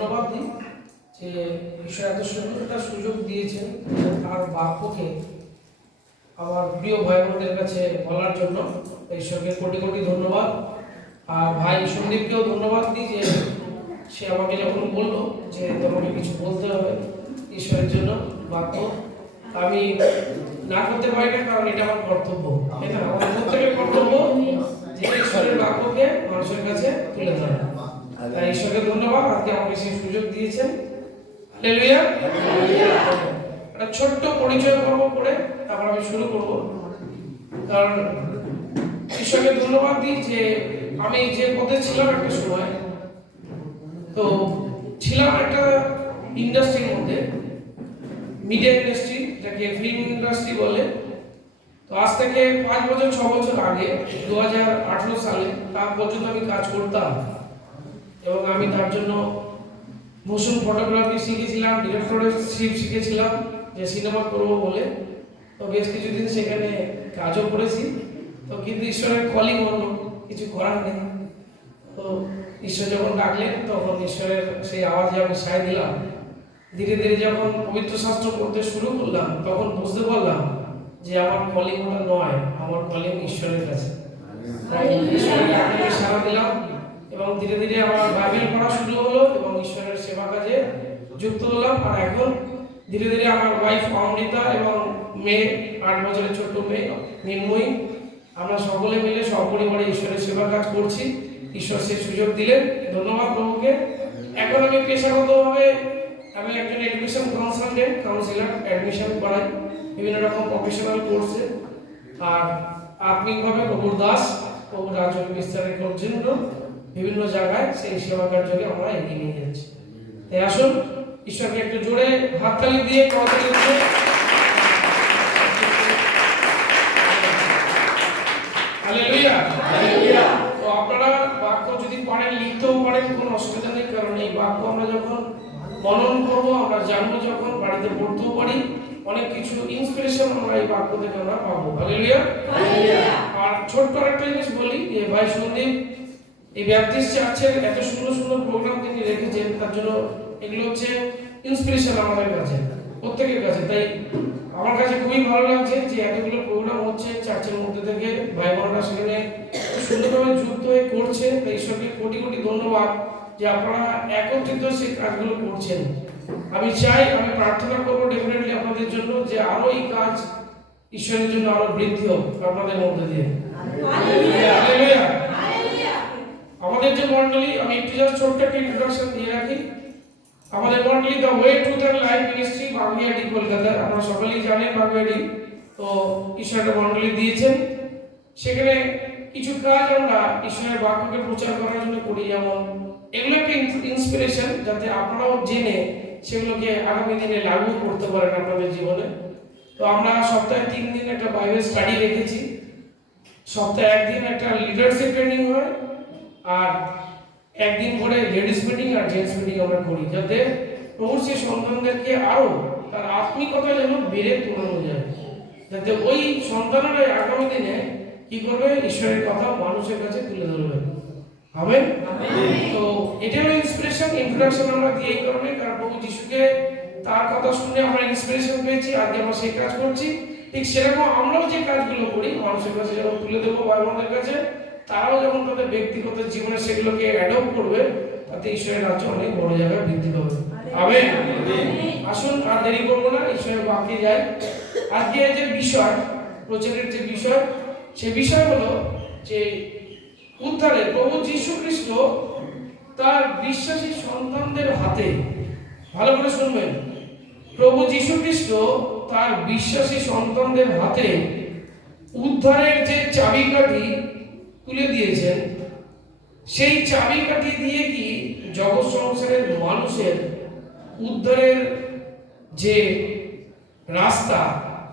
ধন্যবাদ দিই যে ঈশ্বর এত সুন্দর একটা সুযোগ দিয়েছেন তার বাক্যকে আমার প্রিয় ভাই বোনদের কাছে বলার জন্য। ঈশ্বরকে কোটি কোটি ধন্যবাদ। আর ভাই সন্দীপকেও ধন্যবাদ দিই যে সে আমাকে যখন বললো যে তোমাকে কিছু বলতে হবে ঈশ্বরের জন্য বাক্য, আমি না করতে পারি না, কারণ এটা আমার কর্তব্য, তাই না? আমার প্রত্যেকের কর্তব্য যে ঈশ্বরের বাক্যকে মানুষের কাছে তুলে ধরা। তাই ঈশ্বরকে ধন্যবাদ, আজকে আমাকে সেই সুযোগ দিয়েছেন। হালেলুয়া। একটা ছোট্ট পরিচয় পর্ব করে তারপর আমি শুরু করব। কারণ ঈশ্বরকে ধন্যবাদ দিই যে আমি যে পথে ছিলাম একটা সময়, তো ছিলাম একটা ইন্ডাস্ট্রির মধ্যে, মিডিয়া ইন্ডাস্ট্রি, যাকে ফিল্ম ইন্ডাস্ট্রি বলে। তো আজ থেকে 5 বছর 6 বছর আগে 2018 সালে তার পর্যন্ত আমি কাজ করতাম এবং আমি তার জন্য মোশন ফটোগ্রাফি শিখেছিলাম, ডিরেক্টরশিপ শিখেছিলাম যে সিনেমা করবো বলে। তো বেশ কিছুদিন সেখানে কাজও করেছি। তো কিন্তু ঈশ্বরের কলিং অন্য, কিছু করার নেই। তো ঈশ্বর যখন ডাকলেন তখন ঈশ্বরের সেই আওয়াজে আমি সায় দিলাম। ধীরে ধীরে যখন পবিত্র শাস্ত্র পড়তে শুরু করলাম তখন বুঝতে পারলাম যে আমার কলিং ওটা নয়, আমার কলিং ঈশ্বরের কাছে। তাই ঈশ্বরের ডাকে সাড়া দিলাম এবং ধীরে ধীরে আমার বাইবেল পড়া শুরু হলো এবং ঈশ্বরের সেবা কাজে যুক্ত হলাম। আর এখন ধীরে ধীরে আমার ওয়াইফ অমৃতা এবং মেয়ে 8 বছরের ছোট্ট মেয়ে নির্ময়ী, আমরা সকলে মিলে সপরিবারে ঈশ্বরের সেবা কাজ করছি। ঈশ্বর সেই সুযোগ দিলেন, ধন্যবাদ প্রভুকে। এখন আমি পেশাগতভাবে আমি একজন এডমিশন কনসালটেন্ট, কাউন্সিলর, অ্যাডমিশন করাই বিভিন্ন রকম প্রফেশনাল কোর্সে। আর আত্মিকভাবে প্রভুর দাস, প্রভুর রাজ্য বিস্তারের জন্য বিভিন্ন জায়গায় সেই সেবা কার্যকে আমরা এগিয়ে নিয়ে যাচ্ছি। তাই আসুন ঈশ্বরকে একটু জোরে হাততালি দিয়ে করতালি দিয়ে হালেলুয়া। হালেলুয়া। তো আপনারা বাক্য যদি পারেন লিখতেও পারেন, কোনো অসুবিধা নেই, কারণ এই বাক্য আমরা যখন মনন করব, আমরা জানবো, যখন বাড়িতে পড়তেও পারি, অনেক কিছু ইন্সপিরেশন আমরা এই বাক্য থেকে আমরা পাবো। হালেলুয়া। হালেলুয়া। আর ছোট্ট একটা জিনিস বলি যে ভাই সন্দীপ এই ব্যাপটিস্ট চার্চের এত সুন্দর সুন্দর প্রোগ্রাম তিনি রেখেছেন, তার জন্য এগুলো হচ্ছে ইন্সপিরেশন আমাদের কাছে, প্রত্যেকের কাছে। তাই আমার কাছে খুবই ভালো লাগছে যে এতগুলো প্রোগ্রাম হচ্ছে চার্চের মধ্যে থেকে, ভাই বোনেরা সেখানে সুন্দরভাবে যুক্ত হয়ে করছে। তাই ঈশ্বরকে কোটি কোটি ধন্যবাদ যে আপনারা একত্রিত সেই কাজগুলো করছেন। আমি চাই, আমি প্রার্থনা করবো ডেফিনেটলি আপনাদের জন্য যে আরো এই কাজ ঈশ্বরের জন্য আরো বৃদ্ধি হোক আপনাদের মধ্যে দিয়ে। হালেলুয়া। আমাদের যে মণ্ডলী, আমি একটু জাস্ট ছোট্ট একটা ইন্ট্রোডাকশন দিয়ে রাখি। আমাদের মণ্ডলী the way truth and life ministry, Baguiati, Kolkata. আপনারা সকলেই জানেন বাগুইয়াটি। তো ঈশ্বর একটা মণ্ডলী দিয়েছেন, সেখানে কিছু কাজ আমরা ঈশ্বরের বাক্যকে প্রচার করার জন্য করি। যেমন এগুলো একটা ইন্সপিরেশন, যাতে আপনারাও জেনে সেগুলোকে আগামী দিনে লাগু করতে পারেন আপনাদের জীবনে। তো আমরা সপ্তাহে 3 দিন একটা বাইবেল স্টাডি রেখেছি, সপ্তাহে 1 দিন একটা লিডারশিপ ট্রেনিং হয়, আর 1 দিন করে লেডিস মিটিং আর জেন্টস মিটিং আমরা করি, যাতে প্রভুর সেই সন্তানদেরকে আরো তার আত্মিকতা যেন বেড়ে তোলানো যায়, যাতে ওই সন্তানরা আগামী দিনে কি করবে, ঈশ্বরের কথা মানুষের কাছে তুলে ধরবে। আমেন। তো এটাও ইন্সপিরেশন, ইন্ট্রোডাকশন আমরা দিই এই কারণে, কারণ প্রভু যিশুকে তার কথা শুনে আমরা ইন্সপিরেশন পেয়েছি, আজকে আমরা সেই কাজ করছি। ঠিক সেরকম আমরাও যে কাজগুলো করি মানুষের কাছে যখন তুলে দেবো, ভাই বোনদের কাছে, তারাও যখন তাদের ব্যক্তিগত জীবনে সেগুলোকে অ্যাডপ্ট করবে, তাতে ঈশ্বরের রাজ্য অনেক বড় জায়গায় বৃদ্ধি পাবে। আমেন। আসুন আর দেরি করবো না, ঈশ্বরের বাক্যে যাই। আজকে যে বিষয় প্রচারের যে বিষয়, সে বিষয় হলো যে উদ্ধারে প্রভু যীশু খ্রিস্ট তার বিশ্বাসী সন্তানদের হাতে, ভালো করে শুনবেন, প্রভু যীশু খ্রিস্ট তার বিশ্বাসী সন্তানদের হাতে উদ্ধারের যে চাবিকাঠি তুলে দিয়েছেন, সেই চাবিকাঠি দিয়ে কি জগৎ সংসারের মানুষের উদ্ধারের যে রাস্তা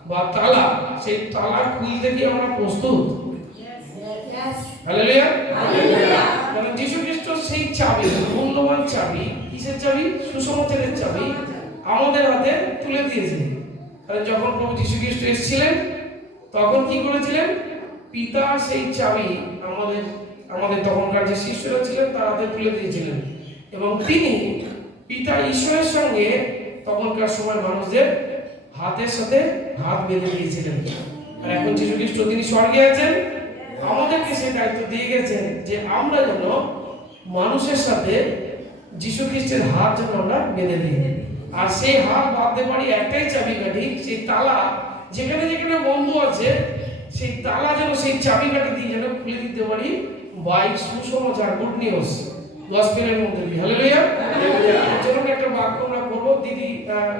বা তালা, সেই তালা খুলতে কি আমরা প্রস্তুত? হালেলুয়া। কারণ যীশু খ্রিস্ট সেই চাবি, মূল্যবান চাবি, কিসের চাবি? সুসমাচারের চাবি আমাদের হাতে তুলে দিয়েছেন। কারণ যখন প্রভু যীশু খ্রিস্ট এসেছিলেন তখন কি করেছিলেন? পিতা সেই চাবি আমাদের তখনকার যে শিষ্যরা ছিলেন তার হাতে তুলে দিয়েছিলেন এবং তিনি পিতা ঈশ্বরের সঙ্গে তখনকার সময় মানুষদের হাতের সাথে হাত বেঁধে দিয়েছিলেন। আর এখন যীশু খ্রিস্ট তিনি স্বর্গে আছেন, আমাদেরকে সেই দায়িত্ব দিয়ে গেছেন যে আমরা যেন মানুষের সাথে যীশু খ্রিস্টের হাত যেন আমরা বেঁধে দিই। আর সেই হাত বাঁধতে পারি একটাই চাবিকাঠি, সেই তালা যেখানে যেখানে বন্ধ আছে সেই তালা যেন সেই চাবিকাঠি দিয়ে যেন খুলে দিতে পারি বাই সুসমাচার, গুড নিউজ, গসপেলের মধ্যে দিয়ে। হালেলুয়া। চলুন একটা বাক্য আমরা পড়বো, দিদি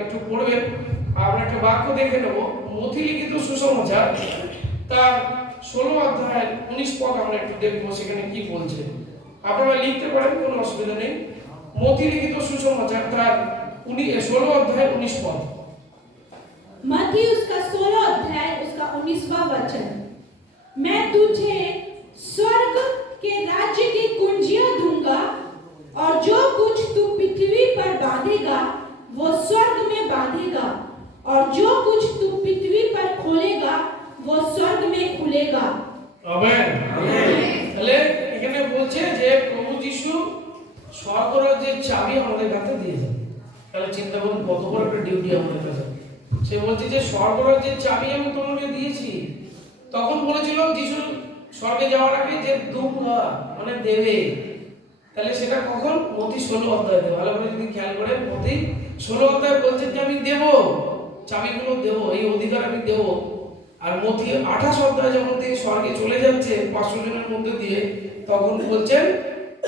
একটু পড়বেন। আমরা একটা বাক্য দেখে নেব, মথি লিখিত সুসমাচার তার 16 অধ্যায় 19 পদ আমরা একটু দেখবো সেখানে কি বলছে। আপনারা লিখতে পারেন, কোনো অসুবিধা নেই। মথি লিখিত সুসমাচার তার 16 অধ্যায় 19 পদ। मत्ती उसका 16 अध्याय उसका 19वां वचन। मैं तुझे स्वर्ग के राज्य की कुंजियां दूंगा और जो कुछ तू पृथ्वी पर बांधेगा वो स्वर्ग में बांधेगा और जो कुछ तू पृथ्वी पर खोलेगा वो स्वर्ग में खुलेगा। আমেন। তাহলে এখানে বলছে যে প্রভু যিশু স্বর্গরাজ্যের চাবি আমাদের হাতে দিয়েছেন। তাহলে চিন্তা করুন কত বড় একটা ডিউটি আমাদের কাছে। সে বলছে যে স্বর্গরাজ্যের চাবি আমি তোমাকে দিয়েছি। তখন বলেছিল যিশু স্বর্গে যাওয়ার আগে যে দুঙ্গা মানে দেবে। তাহলে সেটা কখন? মথি 16 অধ্যায়ে। ভালো করে যদি খেয়াল করেন, মথি 16 অধ্যায়ে বলছে যে আমি দেব, চাবিগুলো দেব, এই অধিকার আমি দেব। আর মথি 28 অধ্যায়ে যখন তিনি স্বর্গে চলে যাচ্ছে 500 জনের মধ্যে দিয়ে, তখন বলছেন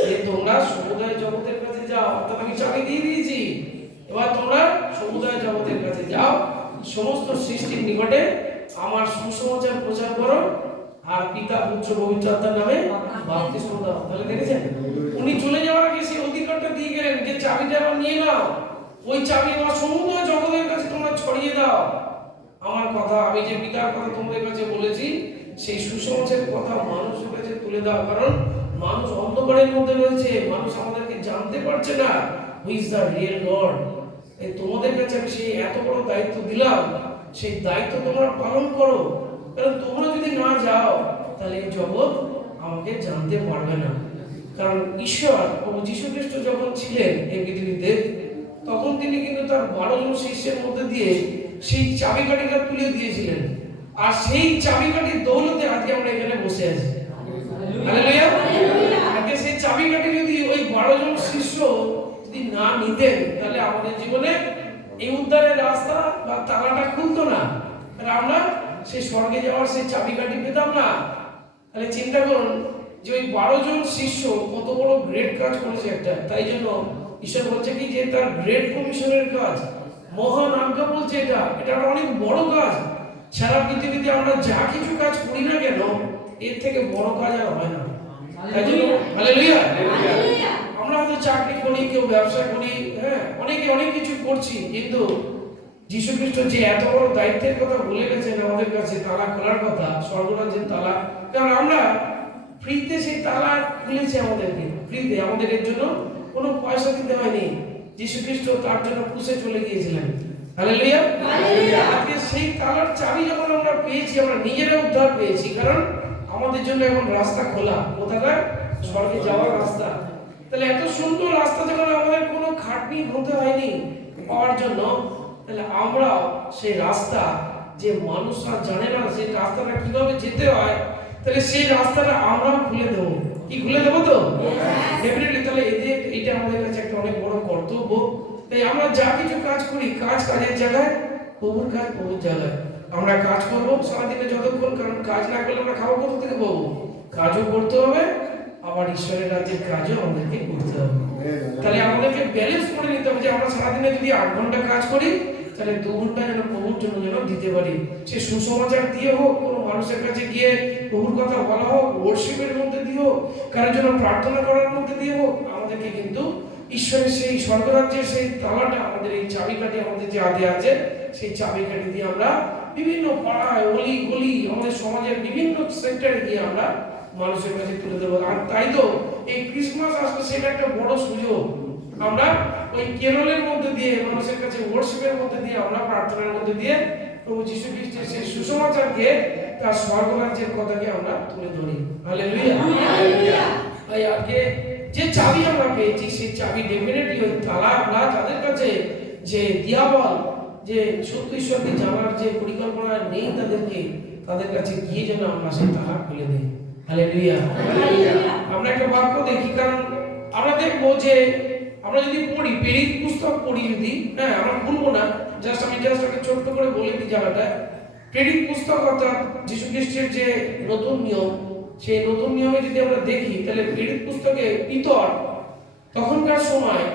যে তোমরা সমুদয় জগতের কাছে যাও, অর্থাৎ আমি চাবি দিয়ে দিয়েছি। এবার তোমরা সমুদয় জগতের কাছে যাও, সমস্ত সৃষ্টির নিকটে আমার সুসমাচার প্রচার করো আর পিতা পুত্র পবিত্র আত্মার নামে বাপ্তিস্ম দাও। তাহলে দেখেছেন উনি চলে যাওয়ার আগে সেই অধিকারটা দিয়ে গেলেন যে চাবিটা আবার নিয়ে নাও, ওই চাবি আমার সমুদয় জগতের কাছে তোমরা ছড়িয়ে দাও। আমার কথা, আমি যে পিতার কথা তোমাদের কাছে বলেছি সেই সুসমাচারের কথা মানুষের কাছে তুলে দাও। কারণ মানুষ অন্ধকারের মধ্যে রয়েছে, মানুষ আমাদেরকে জানতে পারছে না who is the real god. এই তোমাদের কাছে আমি সেই এত বড় দায়িত্ব দিলাম, সেই দায়িত্ব তোমরা পালন করো। কারণ তোমরা যদি না যাও তাহলে এই জগৎ আমাকে জানতে পারবে না। কারণ ঈশ্বর প্রভু যীশু খ্রিস্ট যখন ছিলেন এই পৃথিবীতে, তখন তিনি কিন্তু তার 12 জন শিষ্যের মধ্যে দিয়ে সেই চাবিকাঠিটা তুলে দিয়েছিলেন। আর সেই চাবিকাঠির দৌলতে আজকে আমরা এখানে বসে আছি। হালেলুয়া। আজকে সেই চাবিকাঠি যদি ওই 12 জন শিষ্য যদি না নিতেন তাহলে আমাদের জীবনে এই উদ্ধারের রাস্তা বা তালাটা খুলতো না, আর আমরা সেই স্বর্গে যাওয়ার সেই চাবিকাঠি পেতাম না। তাহলে চিন্তা করুন যে ওই 12 জন শিষ্য কত বড় গ্রেট কাজ করেছে একটা। তাই জন্য ঈশ্বর বলছে কি যে তার গ্রেট কমিশনের কাজ, মহান আজ্ঞা বলছে এটা একটা অনেক বড় কাজ। সারা পৃথিবীতে আমরা যা কিছু কাজ করি না কেন এর থেকে বড় কাজ আর হয় না। তাই জন্য হালেলুয়া। আমরা হয়তো চাকরি করি, কেউ ব্যবসা করি, হ্যাঁ অনেকে অনেক কিছু করছি, কিন্তু যীশু খ্রিস্ট যে এত বড় দায়িত্বের কথা বলে গেছেন আমাদের কাছে, তালা খোলার কথা, স্বর্গরাজ্যের তালা, কারণ আমরা ফ্রিতে সেই তালা খুলেছে আমাদেরকে, ফ্রিতে, আমাদের এর জন্য কোনো পয়সা দিতে হয়নি। যীশু খ্রিস্ট তার জন্য ক্রুশে চলে গিয়েছিলেন। হালেলুয়া। আজকে সেই তালার চাবি যখন আমরা পেয়েছি, আমরা নিজেরা উদ্ধার পেয়েছি, কারণ আমাদের জন্য এখন রাস্তা খোলা। কোথাকার? স্বর্গে যাওয়ার রাস্তা। তাহলে এত সুন্দর রাস্তা যখন আমাদের কোনো খাটনি হতে হয়নি পাওয়ার জন্য, তাহলে আমরা সেই রাস্তা যে মানুষরা জানে না সেই রাস্তাটা কিভাবে যেতে হয়, তাহলে সেই রাস্তাটা আমরা খুলে দেবো। কি খুলে দেবো তো? ডেফিনেটলি। তাহলে এটা আমাদের কাছে একটা অনেক বড় কর্তব্য। তাই আমরা যা কিছু কাজ করি, কাজের জায়গায়, প্রভুর কাজ প্রভুর জায়গায়। আমরা কাজ করবো সারাদিনে যতক্ষণ, কারণ কাজ না করলে আমরা খাবো কোথা থেকে পাবো? কাজও করতে হবে, আবার ঈশ্বরের রাজ্যের কাজও আমাদেরকে করতে হবে। তাহলে আমাদেরকে ব্যালেন্স করে নিতে হবে যে আমরা সারাদিনে যদি 8 ঘন্টা কাজ করি, তাহলে 2 ঘন্টা যেন প্রভুর জন্য যেন দিতে পারি। সে সুসমাচার দিয়ে হোক, কোনো মানুষের কাছে গিয়ে প্রভুর কথা বলা হোক, ওয়ার্শিপের মধ্যে দিয়ে হোক, কারোর জন্য প্রার্থনা করার মধ্যে দিয়ে হোক, আমাদেরকে কিন্তু ঈশ্বরের সেই স্বর্গরাজ্যের সেই তালাটা, আমাদের এই চাবিকাঠি আমাদের যে হাতে আছে, সেই চাবিকাঠি দিয়ে আমরা বিভিন্ন পাড়ায়, অলি গলি, আমাদের সমাজের বিভিন্ন সেক্টরে গিয়ে আমরা মানুষের কাছে তুলে দেবো। আর তাই তো এই ক্রিসমাস আসলে সেটা একটা বড় সুযোগ। আমরা ওই কেরলের মধ্যে দিয়ে, মানুষের কাছে ওয়ার্শিপের মধ্যে দিয়ে, আমরা প্রার্থনার মধ্যে দিয়ে প্রভু যীশু খ্রিস্টের সেই সুসমাচারকে, তার স্বর্গরাজ্যের কথাকে আমরা তুলে ধরি। হালেলুয়া। তাই আজকে যে চাবি আমরা পেয়েছি সেই চাবি ডেফিনেটলি ওই তালা আমরা যাদের কাছে যে দিয়াবল যে সত্য ঈশ্বরকে জানার যে পরিকল্পনা নেই তাদের কাছে গিয়ে যেন আমরা সেই তালা খুলে দিই। হালেলুয়া। আমরা একটা বাক্য দেখি, কারণ আমরা দেখবো যে আমরা যদি পড়ি প্রেরিত পুস্তক পড়ি যদি, হ্যাঁ আমরা ভুলবো না, আমি একটা ছোট্ট করে বলে দিই জায়গাটা। প্রেরিত পুস্তক অর্থাৎ যীশু খ্রিস্টের যে নতুন নিয়ম, সেই নতুন নিয়মে যদি আমরা দেখি তাহলে প্রেরিত পুস্তকে পিতর তখনকার সময়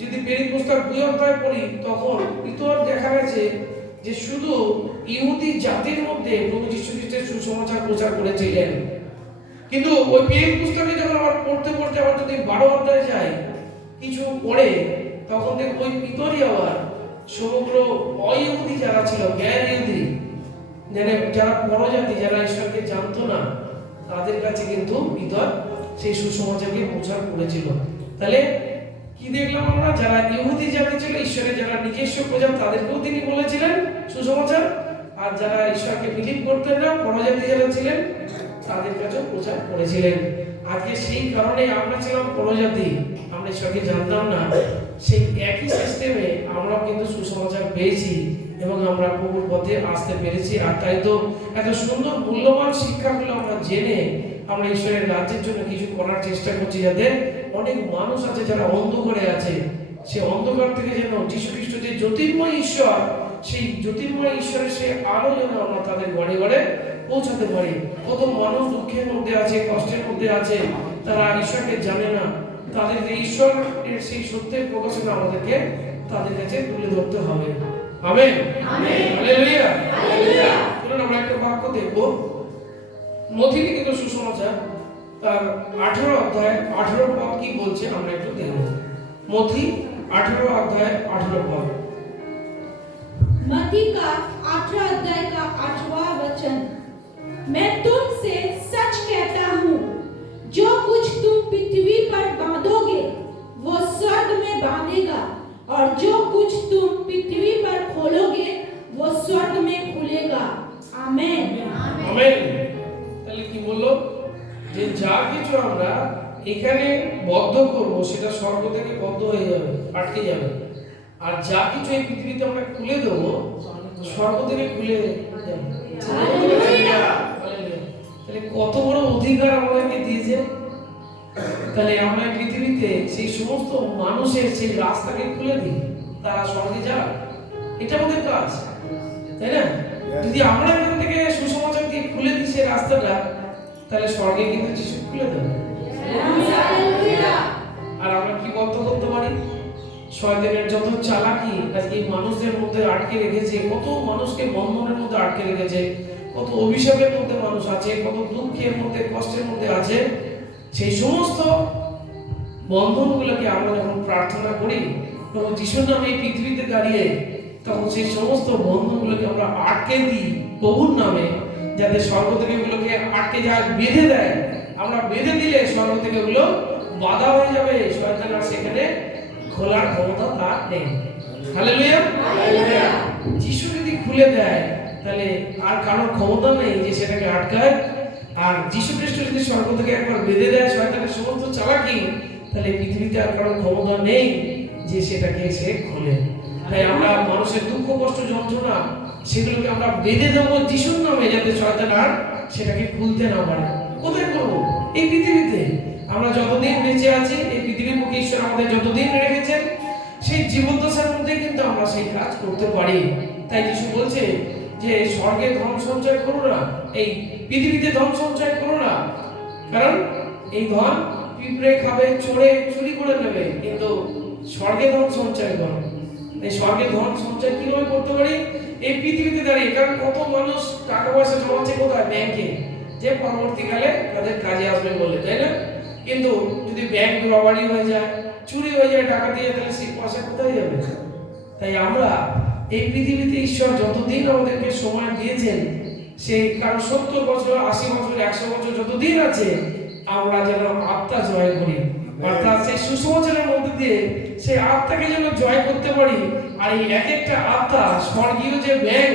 যদি প্রেরিত পুস্তক 2 অধ্যায় পড়ি, তখন পিতর দেখা গেছে যে শুধু ইহুদি জাতির মধ্যে প্রভু যীশু খ্রিস্টের সুসমাচার প্রচার করেছিলেন। কিন্তু ওই প্রেরিত পুস্তকে যখন আবার পড়তে পড়তে আবার যদি 12 অধ্যায়ে যাই কিছু পড়ে, তখন দেখো ওই পিতরই আবার সমগ্র অইহুদি যারা ছিল, গ্যার ইহুদি, যারা পরজাতি, যারা ঈশ্বরকে জানতো না, তাদের কাছে কিন্তু পিতর সেই সুসমাচারকে প্রচার করেছিল। তাহলে কি দেখলাম আমরা, যারা ইহুদি জাতি ছিল, ঈশ্বরের যারা নিজস্ব প্রজা, তাদেরকেও তিনি বলেছিলেন সুসমাচার, আর যারা ঈশ্বরকে বিলিভ করতেন না, পরজাতি যারা ছিলেন, তাদের কাছেও প্রচার করেছিলেন। আজকে সেই কারণে আমরা ছিলাম পরজাতি, আমরা ঈশ্বরকে জানতাম না, সেই একই সিস্টেমে আমরা কিন্তু সুসমাচার পেয়েছি এবং আমরা প্রভুর পথে আসতে পেরেছি। আর তাই তো এত সুন্দর মূল্যবান শিক্ষাগুলো আমরা জেনে আমরা ঈশ্বরের রাজ্যের জন্য কিছু করার চেষ্টা করছি, যাতে অনেক মানুষ আছে যারা অন্ধকারে আছে, সে অন্ধকার থেকে যেন যীশু খ্রিস্ট যে জ্যোতির্ময় ঈশ্বর, সেই জ্যোতির্ময় ঈশ্বরের সে আলো যেন আমরা তাদের ঘরে ঘরে পৌঁছাতে পারি। কত মানুষ দুঃখের মধ্যে আছে, কষ্টের মধ্যে আছে, তারা ঈশ্বরকে জানে না, তাদের যে ঈশ্বরের সেই সত্যের প্রকাশনা আমাদেরকে তাদের কাছে তুলে ধরতে হবে। Amen, hallelujah, hallelujah. চলুন আমরা একটা বাক্য দেখব, মথি লিখিত সুসমাচার তার 18 অধ্যায় 18 পদ কি বলছে আমরা একটু দেখব। মথি 18 অধ্যায় 18 পদ। मत्ती का 18 अध्याय का 8वां वचन, मैं तुमसे सच कहता हूँ, जो कुछ तुम पृथ्वी पर बांधोगे वो स्वर्ग में बांधेगा, और जो कुछ तुम पृथ्वी पर खोलोगे वो स्वर्ग में खुलेगा। आमेन, आमेन। তাহলে কি বললো, যে যা কিছু আমরা এখানে বদ্ধ করব সেটা স্বর্গ থেকে বদ্ধ হয়ে যাবে, আটকে যাবে, আর যা কিছু এই পৃথিবীতে আমরা খুলে দেবো স্বর্গ থেকে খুলে যাবে। তাহলে কত বড় অধিকার আমাদেরকে দিয়েছে। তাহলে আমরা পৃথিবীতে সেই সমস্ত মানুষের সেই রাস্তাকে খুলে দিই, তারা স্বর্গে যাক, এটা আমাদের কাজ, তাই না? যদি আমরা এখান থেকে সুসমাচার দিয়ে খুলে দিই সেই রাস্তাটা, তাহলে স্বর্গে কিন্তু যিশু খুলে দেবে। আর আমরা কি বদ্ধ করতে পারি? শয়তানের যত চালাকি আজকে মানুষদের মধ্যে আটকে রেখেছে, কত মানুষকে বন্ধনের মধ্যে আটকে রেখেছে, কত অভিশাপের মধ্যে মানুষ আছে, কত দুঃখের মধ্যে কষ্টের মধ্যে আছে। সেই সমস্ত বন্ধনগুলোকে আমরা যখন প্রার্থনা করি প্রভু যিশুর নামে এই পৃথিবীতে দাঁড়িয়ে, তখন সেই সমস্ত বন্ধনগুলোকে আমরা আটকে দিই প্রভুর নামে, যাতে স্বর্গ থেকে ওগুলোকে আটকে যায়, বেঁধে দেয়। আমরা বেঁধে দিলে স্বর্গ থেকে ওগুলো বাধা হয়ে যাবে, শয়তান আর সেখানে খোলার ক্ষমতা তার নেই। Hallelujah, hallelujah. যিশু যদি খুলে দেয় তাহলে আর কারোর ক্ষমতা নেই যে সেটাকে আটকায়। আর যিশু খ্রিস্ট যদি স্বর্গ থেকে একবার বেঁধে দেয় শয়তানের সমস্ত চালাকি, তাহলে পৃথিবীতে আর কারোর ক্ষমতা নেই যে সেটাকে সে খোলে। তাই আমরা মানুষের দুঃখ কষ্ট যন্ত্রণা সেগুলোকে আমরা বেঁধে দেবো যিশুর নামে, যাতে শয়তান আর সেটাকে খুলতে না পারে। কোথায় করবো? এই পৃথিবীতে। আমরা যতদিন বেঁচে আছি, এই পৃথিবীর মুখে ঈশ্বর আমাদের যতদিন রেখেছেন, সেই জীবদ্দশার মধ্যে কিন্তু আমরা সেই কাজ করতে পারি। তাই যিশু বলছে যে স্বর্গে ধন সঞ্চয় করো না, এই পৃথিবীতে ধন সঞ্চয় করো না, কারণ এই ধন পিঁপড়ে খাবে, চোরে চুরি করে নেবে, কিন্তু স্বর্গে ধন সঞ্চয় করো। এই স্বর্গে ধন সঞ্চয় কিভাবে করতে পারি? এই পৃথিবীতে দাঁড়িয়ে। কারণ কত মানুষ টাকা পয়সা জমাচ্ছে কোথায়? ব্যাংকে, যে পরবর্তীকালে তাদের কাজে আসবে বলে, তাই না? কিন্তু যদি ব্যাংক রবারি হয়ে যায়, চুরি হয়ে যায়, টাকা দিয়ে, তাহলে সেই পয়সা কোথায় যাবে? তাই আমরা এই পৃথিবীতে ঈশ্বর যতদিন আমাদেরকে সময় দিয়েছেন, সেই কারণ 70 বছর, 80 বছর, 100 বছর যতদিন আছে, আমরা যেন আত্মা জয় করি, অর্থাৎ সেই সুসমাচারের মধ্যে দিয়ে সেই আত্মাকে যেন জয় করতে পারি। আর এই এক একটা আত্মা স্বর্গীয় যে ব্যাংক,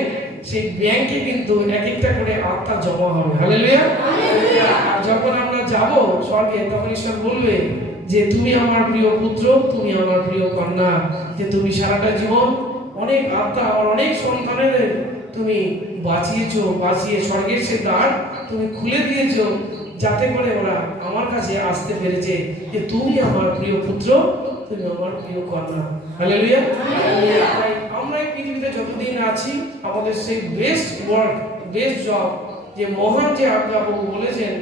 সেই ব্যাংকে কিন্তু এক একটা করে আত্মা জমা হবে। Hallelujah, hallelujah. আর যখন আমরা যাব স্বর্গে, তখন ঈশ্বর বলবে যে তুমি আমার প্রিয় পুত্র, তুমি আমার প্রিয় কন্যা, যে তুমি সারাটা জীবন অনেক আত্মা আর অনেক সন্তানের তুমি বাঁচিয়ে স্বর্গের সে দ্বার তুমি খুলে দিয়েছো, যাতে করে ওরা আমার কাছে আসতে পেরেছে যে তুমি আমার প্রিয় পুত্র, তুমি আমার প্রিয় কন্যা। হালেলুয়া। তাই আমরা এই পৃথিবীতে যতদিন আছি আমাদের সেই বেস্ট ওয়ার্ক, বেস্ট জব, যে মহান যে আজ্ঞা প্রভু বলেছেন,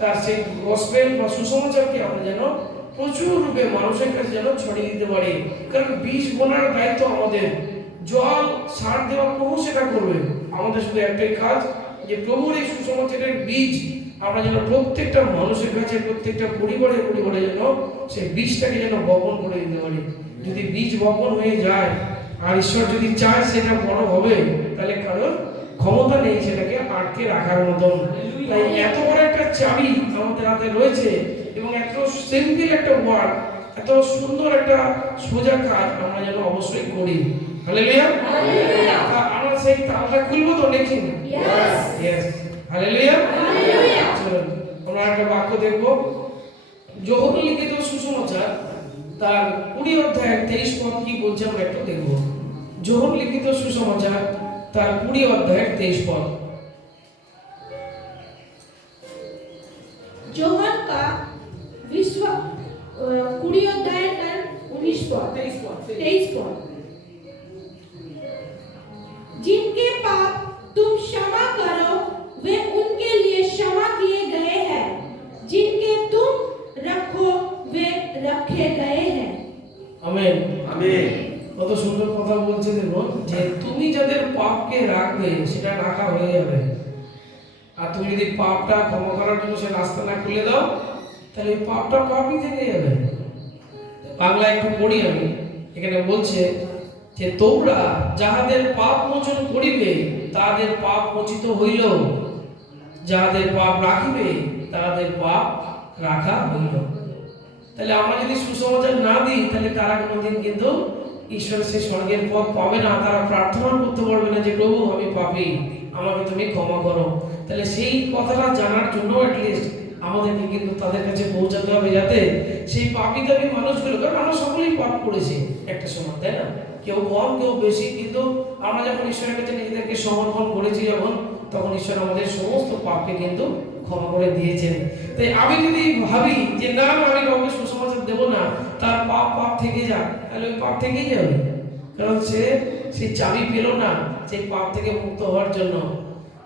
তার সেই গসপেল বা সুসমাচারকে আমরা যেন প্রচুর রূপে মানুষের কাছে যেন ছড়িয়ে দিতে পারি। কারণ বীজ বোনার দায়িত্ব আমাদের, জল সার দেওয়া প্রভু সেটা করবে। আমাদের শুধু একটাই কাজ, যে প্রভুর এই সুসমাচারের বীজ আমরা যেন প্রত্যেকটা মানুষের কাছে, প্রত্যেকটা পরিবারে পরিবারে যেন সেই বীজটাকে যেন বপন করে দিতে পারি। যদি বীজ বপন হয়ে যায় আর ঈশ্বর যদি চায় সেটা বড় হবে, তাহলে কারোর ক্ষমতা নেই সেটাকে আটকে রাখার মতন। তাই এত বড় একটা চাবি আমাদের হাতে রয়েছে এবং এত সিম্পল একটা ওয়ার্ড, এত সুন্দর একটা সোজা কাজ আমরা যেন অবশ্যই করি। হালেলুয়া। আমরা সেই তালাটা খুলবো তো নাকি? ইয়েস। হালেলুয়া। চলুন আমরা একটা বাক্য দেখবো, যোহন লিখিত সুসমাচার তার 20 অধ্যায় 23 পদ কি বলছে আমরা একটু দেখবো। যোহন লিখিত সুসমাচার তার 20 অধ্যায় 23 পদ। जोहन का विश्व 20 अध्याय का 19 पद 23 पद। जिनके पाप तुम क्षमा करो वे उनके लिए क्षमा किए गए हैं, जिनके तुम रखो वे रखे गए हैं। আমেন। আমেন। কত সুন্দর কথা বলছে দেখুন, যে তুমি যাদের পাপকে রাখবে সেটা রাখা হয়ে যাবে, আর তুমি যদি পাপটা ক্ষমা করার জন্য সে রাস্তা না খুলে দাও, তাহলে ওই পাপটা পাপই থেকে যাবে। বাংলা একটু পড়ি আমি, এখানে বলছে যে তোমরা যাহাদের পাপ মোচন করিবে তাহাদের পাপ মোচিত হইল, যাহাদের পাপ রাখিবে তাহাদের পাপ রাখা হইল। তাহলে আমরা যদি সুসমাচার না দিই, তাহলে তারা কোনোদিন কিন্তু ঈশ্বরের সেই স্বর্গের পথ পাবে না। তারা প্রার্থনা করতে পারবে না যে প্রভু আমি পাপী, আমাকে তুমি ক্ষমা করো। তাহলে সেই কথাটা জানার জন্য অ্যাটলিস্ট আমাদেরকে কিন্তু তাদের কাছে পৌঁছাতে হবে, যাতে সেই পাপী দাবি মানুষগুলো, কারণ আমরা সকলেই পাপ করেছি একটা সময়, তাই না? কেউ কম কেউ বেশি, কিন্তু আমরা যখন ঈশ্বরের কাছে নিজেদেরকে সমর্পণ করেছি তখন ঈশ্বর আমাদের সমস্ত পাপকে কিন্তু ক্ষমা করে দিয়েছেন। তাই আমি যদি ভাবি যে না আমি কাউকে সুসমাচার দেবো না, তার পাপ থেকে যাক, তাহলে ওই পাপ থেকেই যাবে, কারণ সে সেই চাবি পেল না সেই পাপ থেকে মুক্ত হওয়ার জন্য।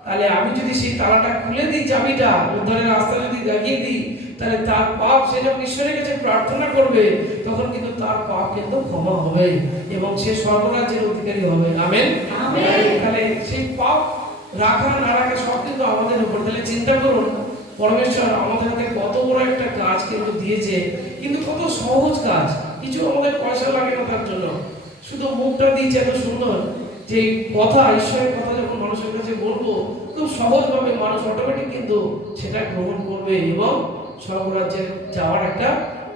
তাহলে আমি যদি সেই তালাটা খুলে দিই, চাবিটা উদ্ধারের রাস্তা যদি দেখিয়ে দিই, তাহলে তার পাপ, সে যখন ঈশ্বরের কাছে প্রার্থনা করবে তখন কিন্তু তার পাপ কিন্তু ক্ষমা হবে এবং সে স্বর্গরাজ্যের অধিকারী হবে। আমেন। তাহলে সেই পাপ রাখা না রাখা সব কিন্তু আমাদের উপর। তাহলে চিন্তা করুন, পরমেশ্বর আমাদের হাতে কত বড় একটা কাজ কিন্তু দিয়েছে, কিন্তু কত সহজ কাজ, কিছু আমাদের পয়সা লাগে না তার জন্য, শুধু মুখটা দিয়েছে এত সুন্দর যে কথা, ঈশ্বরের কথা যখন মানুষের কাছে বলবো খুব সহজভাবে মানুষ অটোমেটিক কিন্তু সেটা গ্রহণ করবে এবং স্বর্গরাজ্যে যাওয়ার একটা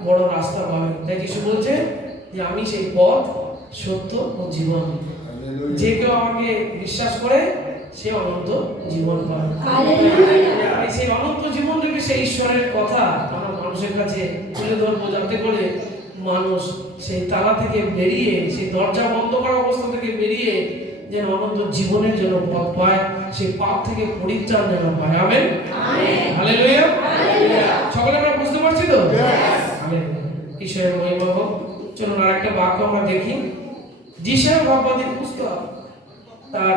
বড় রাস্তা পাবে। তাই যিশু বলছে যে আমি সেই পথ, সত্য ও জীবন, যে কেউ আমাকে বিশ্বাস করে সে অনন্ত জীবন পায়। সেই অনন্ত জীবন রূপে সেই ঈশ্বরের কথা আমরা মানুষের কাছে তুলে ধরবো, যাতে করে মানুষ সেই তালা থেকে বেরিয়ে, সেই দরজা বন্ধ করা অবস্থা থেকে বেরিয়ে যেন অনন্ত জীবনের জন্য পথ পায়, সেই পাপ থেকে পরিত্রাণ যেন পায়। আমেন। হালেলুয়া। সকলে আমরা বুঝতে পারছি তো? আমেন। ঈশ্বরের মহিমা হোক। চলুন আরেকটা বাক্য আমরা দেখি, যিশায়া ভাববাদীর পুস্তক তার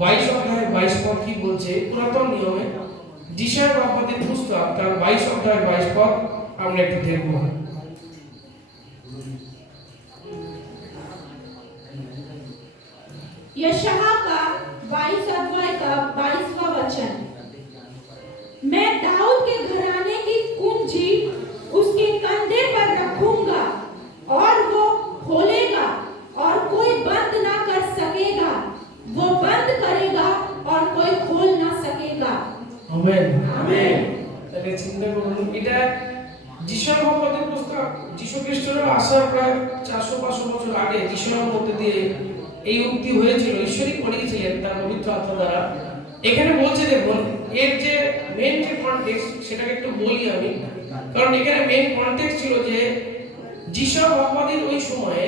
22 অধ্যায় 22 পদ কি বলছে। পুরাতন নিয়মে যিশায়া ভাববাদীর পুস্তক তার 22 অধ্যায় 22 পদ আমরা একটু দেখব। यशायाह का 22 अध्याय का 22वां वचन। मैं दाऊद के घराने की कुंजी उसके कंधे पर रखूंगा और वो खोलेगा और कोई बंद ना कर सकेगा, वो बंद करेगा और कोई खोल ना सकेगा। আমেন। তাহলে চিন্তা করুন, এটা যিশায়া ভাববাদীর পুস্তক, যিশু খ্রিস্টের আসার প্রায় 400-500 বছর আগে যিশায়ার মধ্যে দিয়ে এই উক্তি হয়েছিল, ঈশ্বরই পড়িয়েছিলেন তার পবিত্র আত্মা দ্বারা। এখানে বলছে দেখুন, এর যে মেন যে কনটেক্সট সেটাকে একটু বলি আমি, কারণ এখানে মেইন কনটেক্সট ছিল যে যিশা বাপ্পাদির ওই সময়ে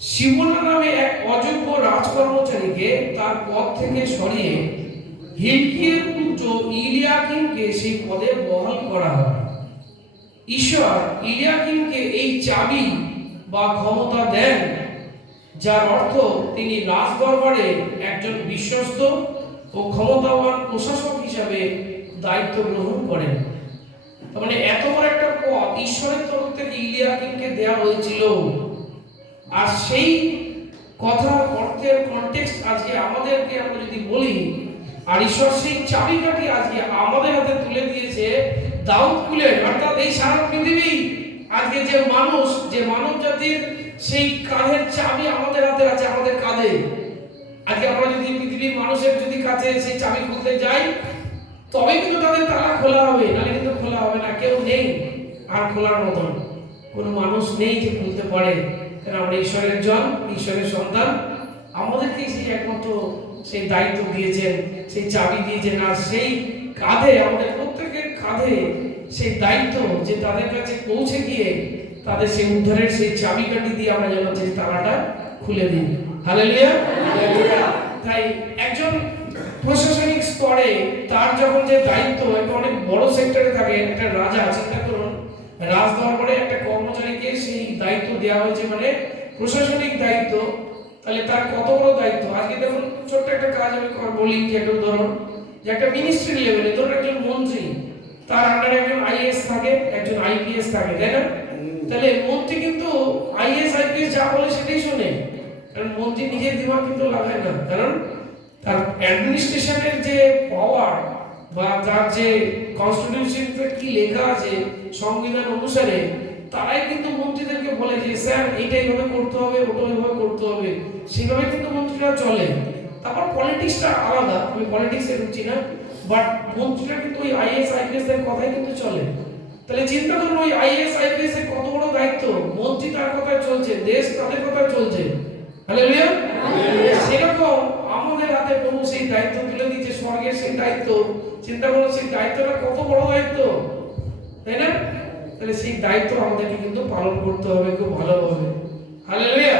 শিবনা নামে এক অযোগ্য রাজকর্মচারীকে তার পদ থেকে সরিয়ে হিলকিয়ের পুত্র ইলিয়াকিমকে সেই পদে বহাল করা হয়। ঈশ্বর ইলিয়াকিমকে এই চাবি বা ক্ষমতা দেন, যার অর্থ তিনি রাজদরবারে একজন বিশ্বস্ত ও ক্ষমতাবান প্রশাসক হিসাবে দায়িত্ব গ্রহণ করেন। তার মানে এত বড় একটা পদ ঈশ্বরের তরফ থেকে ইলিয়াকিমকে দেওয়া হয়েছিল। আর সেই কথার অর্থের কনটেক্সট আজকে আমাদেরকে আমরা যদি বলি, আর ঈশ্বর সেই চাবিকাঠি আজকে আমাদের হাতে তুলে দিয়েছে দাউদ কুলের, অর্থাৎ এই সারা পৃথিবী আজকে যে মানব জাতির সেই কাঁধের চাবি আমাদের হাতে আছে, আমাদের কাঁধে। আজকে আমরা যদি পৃথিবীর মানুষের যদি কাছে সেই চাবি খুলতে যাই, তবে কিন্তু তাদের তালা খোলা হবে, নাহলে কিন্তু খোলা হবে না। কেউ নেই আর খোলার মতন, কোনো মানুষ নেই যে খুলতে পারে। কারণ আমরা ঈশ্বরের জন, ঈশ্বরের সন্তান। আমাদেরকে সেই একমাত্র সেই দায়িত্ব দিয়েছেন, সেই চাবি দিয়েছেন। আর সেই কাঁধে, আমাদের প্রত্যেকের কাঁধে সেই দায়িত্ব যে তাদের কাছে পৌঁছে গিয়ে তাদের সেই উদ্ধারের সেই চাবিকাঠি দিয়ে আমরা যেন সেই তালাটা খুলে দিই। হালেলুয়া। তাই একজন প্রশাসনিক স্তরে তার যখন যে দায়িত্ব, একটা অনেক বড় সেক্টরে থাকে, একটা রাজা, চিন্তা করুন রাজ দরবারে একটা কর্মচারীকে সেই দায়িত্ব দেওয়া হয়েছে, মানে প্রশাসনিক দায়িত্ব। তাহলে তার কত বড় দায়িত্ব। আজকে দেখুন ছোট্ট একটা কাজ আমি বলি, যে একটা উদাহরণ, যে একটা মিনিস্ট্রি লেভেলে ধরুন একজন মন্ত্রী, তার আন্ডারে একজন আইএএস থাকে, একজন আইপিএস থাকে, তাই না? তাহলে মন্ত্রী কিন্তু আইএএস আইপিএস যা বলে সেটাই শোনে, কারণ মন্ত্রী নিজের দিমাগ কিন্তু লাগায় না। কারণ তার অ্যাডমিনিস্ট্রেশনের যে পাওয়ার বা তার যে কনস্টিটিউশনতে কি লেখা আছে সংবিধান অনুসারে, তারাই কিন্তু মন্ত্রীদেরকে বলে যে স্যার এটা এইভাবে করতে হবে, ওটা এইভাবে করতে হবে, সেভাবে কিন্তু মন্ত্রীরা চলে। তারপর পলিটিক্সটা আলাদা, আমি পলিটিক্সে ঢুকছি না, বাট মন্ত্রীরা কিন্তু ওই আইএএস আইপিএস এর কথাই কিন্তু চলে। তাহলে চিন্তা করুন ওই আইএএস আইপিএস এর কত বড় দায়িত্ব, মন্ত্রী তার কথায় চলছে, দেশ তাদের কথায় চলছে। হালেলুয়া। সেরকম আমাদের হাতে প্রভু সেই দায়িত্ব তুলে দিয়েছে, স্বর্গের সেই দায়িত্ব। চিন্তা করুন সেই দায়িত্বটা কত বড় দায়িত্ব, তাই না? তাহলে সেই দায়িত্ব আমাদেরকে কিন্তু পালন করতে হবে খুব ভালোভাবে। হালেলুয়া।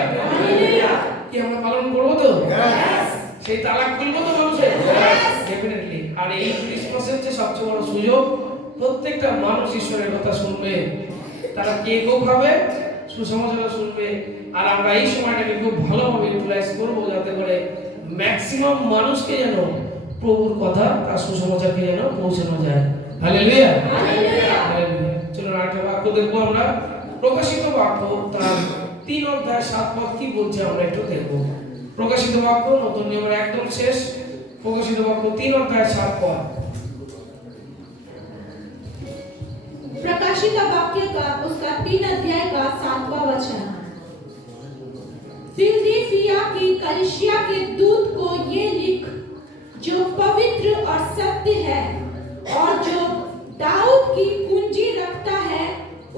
কি আমরা পালন করবো তো? সেই তালা খুলবো তো মানুষের? ডেফিনেটলি। আর এই ক্রিসমাসের যে সবচেয়ে বড় সুযোগ, প্রত্যেকটা মানুষ ঈশ্বরের কথা শুনবে, তারা কেকও খাবে, সুসমাচার শুনবে। আর আমরা এই সময়টাকে খুব ভালোভাবে ইউটিলাইজ করবো, যাতে করে ম্যাক্সিমাম মানুষকে যেন প্রভুর কথা, তার সুসমাচারকে যেন পৌঁছানো যায়। হালেলুয়া। হালেলুয়া। চলুন আরেকটা বাক্য দেখবো আমরা, প্রকাশিত বাক্য তার 3 অধ্যায় 7 পদ কি বলছে আমরা একটু দেখবো। প্রকাশিত বাক্য নতুন নিয়মের একদম শেষ, প্রকাশিত বাক্য 3 অধ্যায় 7 পদ। प्रकाशित वाक्य का उसका 3 अध्याय का 7वां वचन। फिलदेल्फिया की कलीसिया के दूत को ये लिख, जो पवित्र और सत्य है और जो दाऊद की कुंजी रखता है,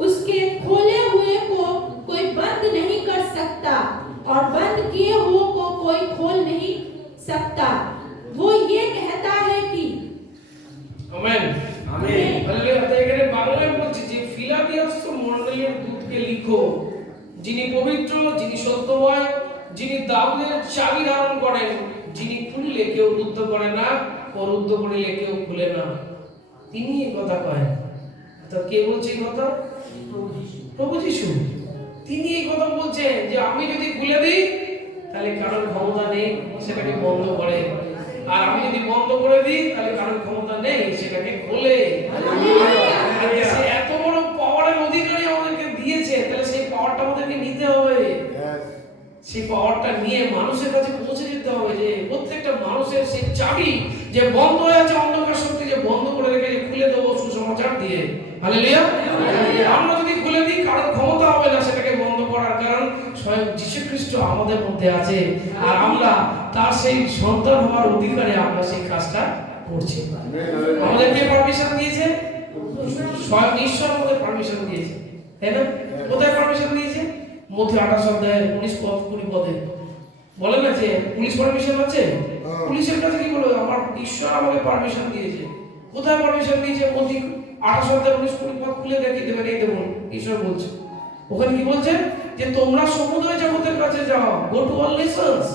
उसके खोले हुए को कोई बंद नहीं कर सकता और बंद किए हुए को कोई खोल नहीं सकता। वो ये कहता है कि आमेन। आमेन। हालेलुया। তো এখানে বাংলায় বলছে যে ফিলাদেলফিয়াস্ত মণ্ডলীর দূতকে লিখো, যিনি পবিত্র, যিনি সত্যময়, যিনি দাউদের চাবি ধারণ করেন, যিনি খুললে কেউ রুদ্ধ করে না, ও রুদ্ধ করিলে কেউ খুলে না। তিনি এই কথা কয়েন। তো কে বলছে এই কথা? প্রভু যিশু। তিনি এই কথা বলছেন যে আমি যদি খুলে দিই তাহলে কারোর ক্ষমতা নেই সেটাকে বন্ধ করে, আর আমি যদি বন্ধ করে দিই তাহলে কারোর ক্ষমতা নেই সেটাকে খোলে। সে এত বড় পাওয়ারের অধিকারী আমাদেরকে দিয়েছে, তাহলে সেই পাওয়ারটা আমাদেরকে নিতে হবে। সেই পাওয়ারটা নিয়ে মানুষের কাছে পৌঁছে দিতে হবে, যে প্রত্যেকটা মানুষের সেই চাবি যে বন্ধ হয়ে আছে, অন্ধকার শক্তি যে বন্ধ করে রেখেছে, খুলে দেবো সুসমাচার দিয়ে। হালেলুয়া। আমরা যদি খুলে দিই কারোর ক্ষমতা হবে না সেটাকে বন্ধ করার, কারণ স্বয়ং যীশু খ্রিস্ট আমাদের মধ্যে আছে, আর আমরা তার সেই সন্তান হওয়ার অধিকারে আমরা সেই কাজটা করছি। আমাদেরকে পারমিশন দিয়েছে স্বয়ং ঈশ্বর, আমাদের পারমিশন দিয়েছে, তাই না? কোথায় পারমিশন দিয়েছে? মধ্যে 28 অধ্যায় 19 পদ 20 পদে বলে না যে পুলিশ পারমিশন আছে। পুলিশের কাছে কি বলে? আমার ঈশ্বর আমাকে পারমিশন দিয়েছে। কোথায় পারমিশন দিয়েছে? 28 অধ্যায় 19-20 পদ খুলে দেখিয়ে দেবেন, এই দেখুন ঈশ্বর বলছে ওখানে কি বলছে যে তোমরা সমুদয় জগতের কাছে যাও, গো টু অল নেশনস,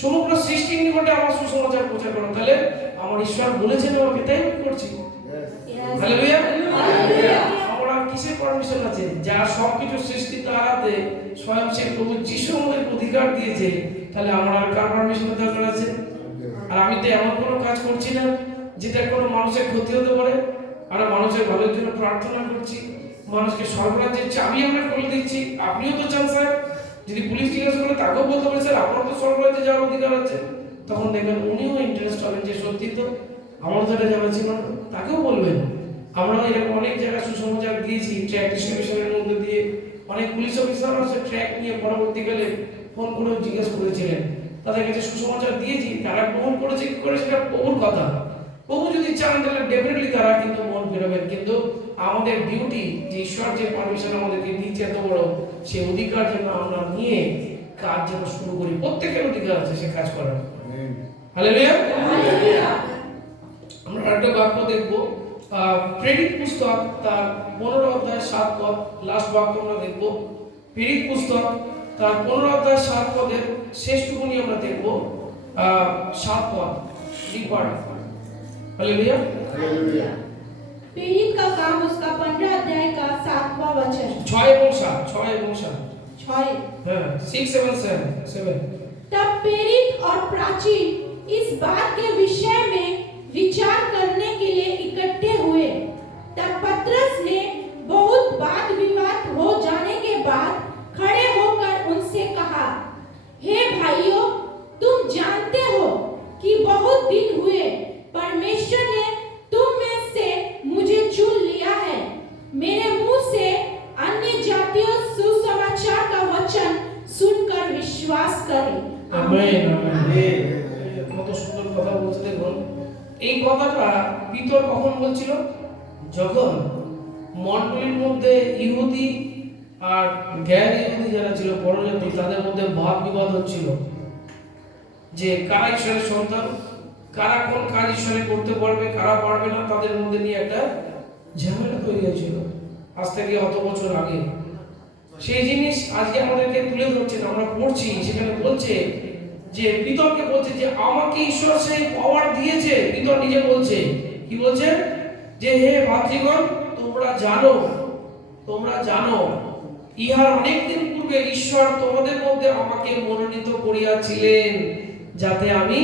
সমগ্র সৃষ্টির নিকটে আমার সুসমাচার প্রচার করো। তাহলে আমার ঈশ্বর বলেছেন আমাকে, তাই আমি করছি। হালেলুয়া। আমরা কিসের পারমিশন আছে? যা সবকিছু সৃষ্টি তার হাতে, স্বয়ং সেই প্রভু যিশু আমাদের অধিকার দিয়েছে, তাহলে আমার আর কার পারমিশনের দরকার আছে? আর আমি তো এমন কোনো কাজ করছি না যেটা কোনো মানুষের ক্ষতি হতে পারে। আর মানুষের ভালোর জন্য প্রার্থনা করছি, মানুষকে স্বর্গরাজ্যের চাবি আমরা খুলে দিচ্ছি। আপনিও তো চান স্যার, যদি পুলিশ জিজ্ঞাসা করে তাকেও বলতে পারে স্যার আপনার তো স্বর্গরাজ্যে যাওয়ার অধিকার আছে। তখন দেখবেন উনিও ইন্টারেস্ট হবেন যে সত্যি তো আমার তো এটা জানা ছিল না, তাকেও বলবেন। আমরাও এরকম অনেক জায়গায় সুসমাচার দিয়েছি ট্র্যাক ডিস্ট্রিবিউশনের মধ্যে দিয়ে। অনেক পুলিশ অফিসারও সে ট্র্যাক নিয়ে পরবর্তীকালে ফোন করে জিজ্ঞেস করেছিলেন, তাদের কাছে সুসমাচার দিয়েছি, তারা গ্রহণ করেছে কি করে সেটা প্রভুর কথা। প্রভু যদি চান তাহলে ডেফিনেটলি তারা কিন্তু মন ফেরাবেন। কিন্তু আমাদের ডিউটি যে ঈশ্বর যে পারমিশন আমাদেরকে দিয়েছে এত বড়, সেই অধিকার যেন আমরা নিয়ে কাজ যেন শুরু করি। প্রত্যেকের অধিকার আছে সে কাজ করার। হালেলুয়া। আমরা আরেকটা বাক্য দেখবো, প্রেরিত পুস্তক তার 15 অধ্যায় 7 পদ, লাস্ট বাক্য আমরা দেখবো। প্রেরিত পুস্তক তার 15 অধ্যায় 7 পদের শেষটুকুনি আমরা দেখবো, 7 পদ ডিপার। हालेलुया। पीड़ित का काम उसका 15 अध्याय का 7वां वचन। 6 এবং 7, 6 এবং 7। 6 हां 6 7 7। तब प्रेरित और प्राचीन इस बात के विषय में विचार करने के लिए इकट्ठे हुए। तब पतरस ने बहुत वाद विवाद हो जाने के बाद खड़े होकर उनसे कहा, हे भाइयों, तुम जानते हो कि बहुत दिन हुए परमेश्वर ने तुम में से मुझे चुन लिया है, मेरे मुंह से अन्य जातियों सुसमाचार का वचन सुनकर विश्वास करें। आमीन आमीन। কত সুন্দর কথা বলতে দেখুন। এই কথাটা পিতর কখন বলছিল? যখন মণ্ডলীর মধ্যে ইহুদি আর গ্যার ইহুদি যারা ছিল, পরজাতি, তাদের মধ্যে বাদ বিবাদ হচ্ছিল যে কারা ঈশ্বরের সন্তান, কারা কোন কাজ ঈশ্বরে করতে পারবে, কারা পারবে না, তাদের মধ্যে নিয়ে একটা ঝামেলা তৈরি হয়েছিল আজ থেকে অত বছর আগে। সেই জিনিস আজকে আমাদেরকে তুলে ধরছেন, আমরা পড়ছি, সেখানে বলছে যে পিতরকে বলছে যে আমাকে ঈশ্বর সেই পাওয়ার দিয়েছে। পিতর নিজে বলছে, কি বলছে? যে হে ভাতৃগণ, তোমরা জানো ইহার অনেকদিন পূর্বে ঈশ্বর তোমাদের মধ্যে আমাকে মনোনীত করিয়াছিলেন, যাতে আমি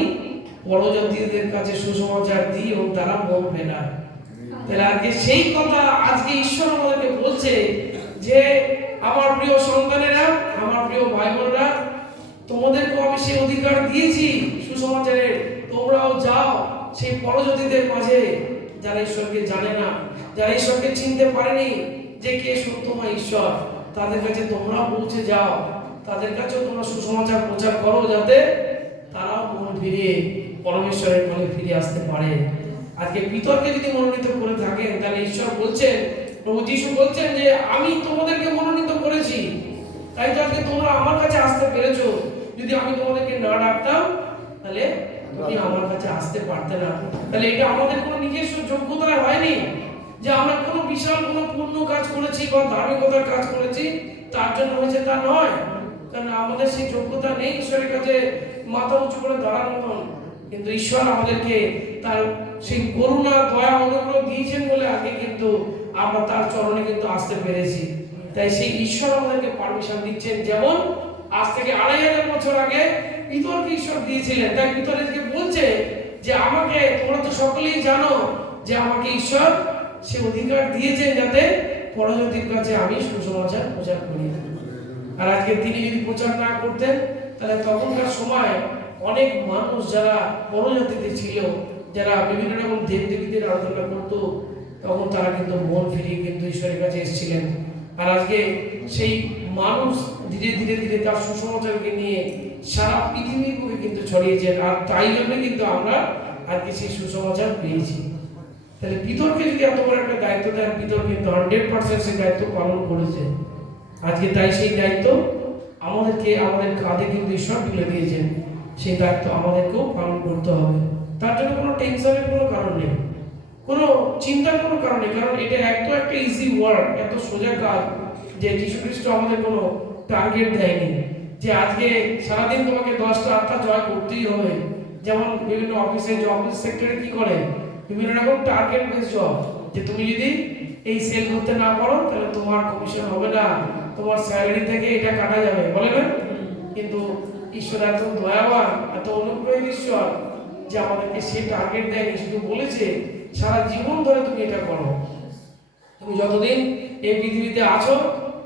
পরজাতিদের কাছে সুসমাচার দিই এবং তারা মন ফেরায়। তাহলে আজকে সেই কথা আজকে ঈশ্বর আমাদেরকে বলছে যে আমার প্রিয় সন্তানেরা, আমার প্রিয় ভাই বোনেরা, তোমাদেরকে আমি সেই অধিকার দিয়েছি সুসমাচারের। তোমরাও যাও সেই পরজাতিদের মাঝে, যারা ঈশ্বরকে জানে না, যারা ঈশ্বরকে চিনতে পারেনি যে কে সত্যময় ঈশ্বর, তাদের কাছে তোমরা পৌঁছে যাও, তাদের কাছেও তোমরা সুসমাচার প্রচার করো, যাতে তারাও মন ফিরিয়ে পরমেশ্বরের কোলে ফিরে আসতে পারে। আজকে পিতরকে যদি মনোনীত করে থাকেন, তাহলে ঈশ্বর বলছেন, প্রভু যিশু বলছেন যে আমি তোমাদেরকে মনোনীত করেছি, তাই তো আজকে তোমরা আমার কাছে আসতে পেরেছো। যদি আমি তোমাদেরকে না ডাকতাম, তাহলে তুমি আমার কাছে আসতে পারতে না। তাহলে এটা আমাদের কোনো নিজস্ব যোগ্যতায় হয়নি যে আমরা কোনো বিশাল কোনো পূর্ণ কাজ করেছি বা ধার্মিকতার কাজ করেছি তার জন্য হয়েছে, তা নয়। কারণ আমাদের সেই যোগ্যতা নেই ঈশ্বরের কাছে মাথা উঁচু করে দাঁড়ার মতন। কিন্তু ঈশ্বর আমাদেরকে তার সেই করুণা, দয়া, অনুগ্রহ দিয়েছেন বলে আগে কিন্তু আমরা তার চরণে কিন্তু আসতে পেরেছি। তাই সেই ঈশ্বর আমাদেরকে পারমিশন দিচ্ছেন, যেমন আজ থেকে 2500 বছর আগে পিতরকে ঈশ্বর দিয়েছিলেন। তাই পিতর আজকে বলছে যে আমাকে, তোমরা তো সকলেই জানো যে আমাকে ঈশ্বর সে অধিকার দিয়েছেন যাতে পরজাতির কাছে আমি সুসমাচার প্রচার করি। আর আজকে তিনি যদি প্রচার না করতেন, তাহলে তখনকার সময় অনেক মানুষ যারা পরজাতিতে ছিল, যারা বিভিন্ন রকম দেবদেবীদের আরাধনা করত, তখন তারা কিন্তু মন ফিরিয়ে কিন্তু ঈশ্বরের কাছে এসেছিলেন। আর আজকে সেই মানুষ ধীরে ধীরে ধীরে তার সুসমাচারকে নিয়ে সারা পৃথিবীর বুকে কিন্তু ছড়িয়েছেন। আর তাই জন্য কিন্তু আমরা আজকে সেই সুসমাচার পেয়েছি। তাহলে পিতরকে যদি এত বড় একটা দায়িত্ব দেন, পিতর কিন্তু 100% সেই দায়িত্ব পালন করেছে। আজকে তাই সেই দায়িত্ব আমাদেরকে, আমাদের কাঁধে কিন্তু ঈশ্বর তুলে দিয়েছেন। সেই দায়িত্ব আমাদেরকেও পালন করতে হবে। তার জন্য কোনো টেনশনের কোনো কারণ নেই। কোনো চিন্তার কোনো কারণ নেই, কারণ এটা একটা ইজি ওয়ার্ড, এত সোজা কাজ যে যীশু খ্রিস্ট আমাদের কোনো টার্গেট দেয়নি যে আজকে সারাদিন তোমাকে 10টা 8টা জয় করতেই হবে। যেমন বিভিন্ন অফিস সেক্টরে কি করে, বিভিন্ন রকম টার্গেট বেস জব, যে তুমি যদি এই সেল করতে না পারো তাহলে তোমার কমিশন হবে না, তোমার স্যালারি থেকে এটা কাটা যাবে, বলে না? কিন্তু ঈশ্বর এত দয়াবান, এত অনুগ্রহী ঈশ্বর যে আমাদেরকে সে টার্গেট দেয়নি, শুধু বলেছে সারা জীবন ধরে তুমি এটা করো। তুমি যতদিন এই পৃথিবীতে আছো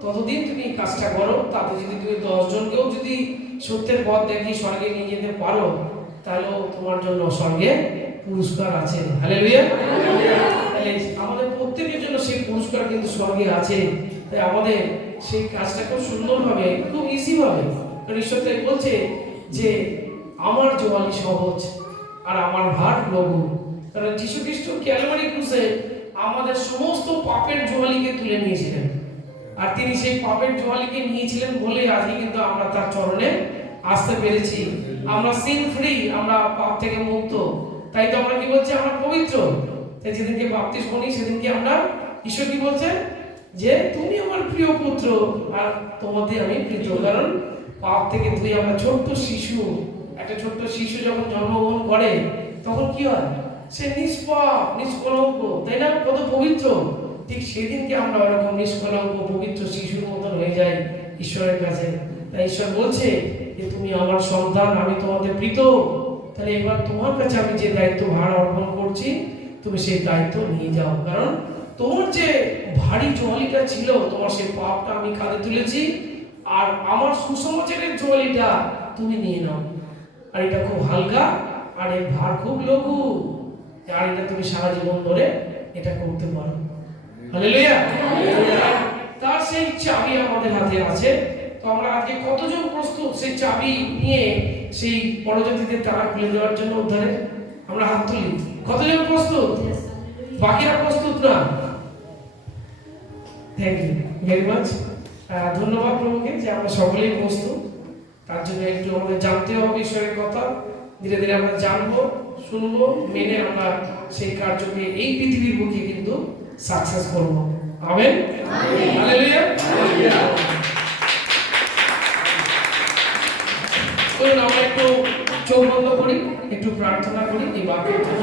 ততদিন তুমি কাজটা করো, তাতে যদি তুমি 10 জনকেও যদি সত্যের পথ দেখি স্বর্গে নিয়ে যেতে পারো, তাহলেও তোমার জন্য স্বর্গে পুরস্কার আছে। হালেলুয়া। তাহলে আমাদের প্রত্যেকের জন্য সেই পুরস্কার কিন্তু স্বর্গে আছে। তাই আমাদের সেই কাজটা খুব সুন্দরভাবে, খুব ইজি ভাবে, কারণ ঈশ্বর তাই বলছে যে আমার জোয়ালি সহজ আর আমার ভার লঘু। কারণ যীশু খ্রিস্ট ক্যালভারি ক্রুশে আমাদের সমস্ত পাপের জোয়ালিকে তুলে নিয়েছিলেন, আর তিনি সেই পাপের জোয়ালিকে নিয়েছিলেন বলে আজকে কিন্তু আমরা তার চরণে আসতে পেরেছি। আমরা সিন ফ্রি, আমরা পাপ থেকে মুক্ত। তাই তো আমরা কি বলছি, আমরা পবিত্র। তাই যেদিনকে বাপ্তিস্ম নিই সেদিনকে আমরা, ঈশ্বর কি বলছেন যে তুমি আমার প্রিয় পুত্র আর তোমাদের আমি প্রীত। কারণ পাপ থেকে তুই, আমরা ছোট্ট শিশু, একটা ছোট্ট শিশু যখন জন্মগ্রহণ করে তখন কি হয়, সে নিষ্পাপ নিষ্কলঙ্ক, তাই না, কত পবিত্র। ঠিক সেদিনকে আমরা ওরকম নিষ্কলঙ্ক পবিত্র শিশুর মতন হয়ে যাই ঈশ্বরের কাছে। তাই ঈশ্বর বলছে যে তুমি আমার সন্তান, আমি তোমাদের প্রীত। তাহলে এবার তোমার কাছে আমি যে দায়িত্ব ভার অর্পণ করছি, তুমি সেই দায়িত্ব নিয়ে যাও। কারণ তোমার যে ভারী জোয়ালিটা ছিল, তোমার সেই পাপটা আমি কাঁধে তুলেছি, আর আমার সুসমাচারের জোয়ালিটা তুমি নিয়ে নাও। আর এটা খুব হালকা, আর এর ভার খুব লঘু, আর এটা তুমি সারা জীবন ধরে এটা করতে পারো। হালেলুয়া। তার সেই চাবি আমাদের হাতে আছে। তো আমরা আজকে কতজন প্রস্তুত সেই চাবি নিয়ে সেই পরজাতিদের তালা খুলে দেওয়ার জন্য উদ্ধারে? আমরা হাত তুলি। কতজন প্রস্তুত? বাকিরা প্রস্তুত না? Thank you very much. ধন্যবাদ প্রভুকে যে আমরা সকলেই প্রস্তুত। তার জন্য একটু আমাদের জানতে হবে ঈশ্বরের কথা, ধীরে ধীরে আমরা জানবো, শুনবো, মেনে আমরা সেই কার্যকে এই পৃথিবীর বুকে কিন্তু সাকসেস করব। আমেন। হালেলুয়া। আমরা একটু চোখ বন্ধ করি, একটু প্রার্থনা করি এই বাক্যের জন্য।